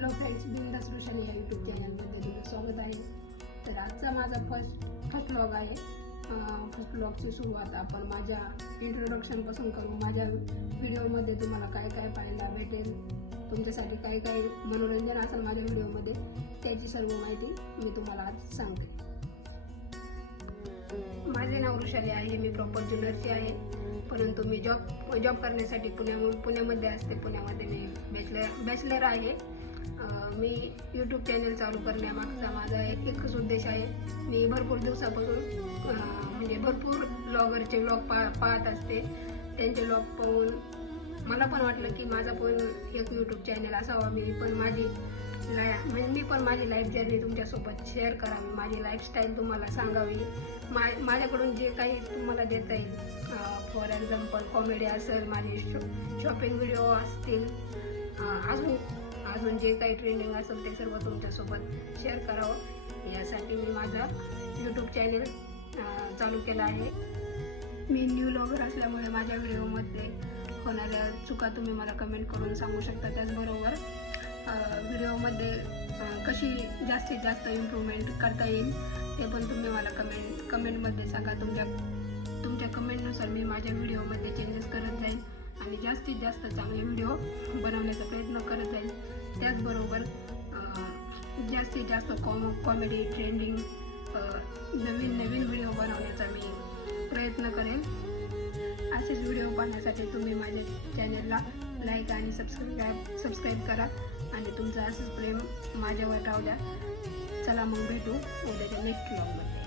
Hello friends, बिंदास रोशनी या YouTube चॅनलमध्ये तुमचं स्वागत आहे. तर आजचा माझा फर्स्ट व्लॉग आहे. फर्स्ट व्लॉगची सुरुवात आपण माझ्या इंट्रोडक्शनपासून करू. माझ्या व्हिडिओमध्ये तुम्हाला काय काय पाहायला भेटेल, तुमच्यासाठी काय काय मनोरंजन असेल माझ्या व्हिडिओमध्ये, त्याची सर्व माहिती मी तुम्हाला आज सांगते. माझे नाव वृषाली आहे. मी प्रॉपर ज्वेलरची आहे, परंतु मी जॉब करण्यासाठी पुण्यामध्ये असते. पुण्यामध्ये मी बॅचलर आहे. मी यूट्यूब चॅनल चालू करण्यामागचा माझा एकच उद्देश आहे. मी भरपूर दिवसापासून म्हणजे भरपूर ब्लॉगरचे व्लॉग पाहत असते. त्यांचे व्लॉग पाहून मला पण वाटलं की माझा पण एक यूट्यूब चॅनल असावा. मी पण माझी लाईफ जर्नी तुमच्यासोबत शेअर करावी, माझी लाईफस्टाईल तुम्हाला सांगावी, माझ्याकडून जे काही तुम्हाला देता येईल. फॉर एक्झाम्पल कॉमेडी असेल, माझे शॉपिंग व्हिडिओ असतील, अजून जे काही ट्रेंडिंग असेल ते सर्व तुमच्यासोबत शेअर करावं, यासाठी मी माझा यूट्यूब चॅनल चालू केला आहे. मी न्यू ब्लॉगर असल्यामुळे माझ्या व्हिडिओमध्ये होणाऱ्या चुका तुम्ही मला कमेंट करून सांगू शकता. त्याचबरोबर व्हिडिओमध्ये कशी जास्तीत जास्त इम्प्रूव्हमेंट करता येईल ते पण तुम्ही मला कमेंटमध्ये सांगा. तुमच्या कमेंटनुसार मी माझ्या व्हिडिओमध्ये चेंजेस करत जाईल आणि जास्तीत जास्त चांगले व्हिडिओ बनवण्याचा प्रयत्न करत जाईल. त्याचबरोबर जास्तीत जास्त कॉमेडी, ट्रेंडिंग, नवीन व्हिडिओ बनवण्याचा मी प्रयत्न करेन. असेच व्हिडिओ पाहण्यासाठी तुम्ही माझ्या चॅनलला लाईक आणि सबस्क्राईब करा आणि तुमचं असंच प्रेम माझ्यावर राहू द्या. चला मग भेटू उद्याच्या नेक्स्ट व्लॉगमध्ये.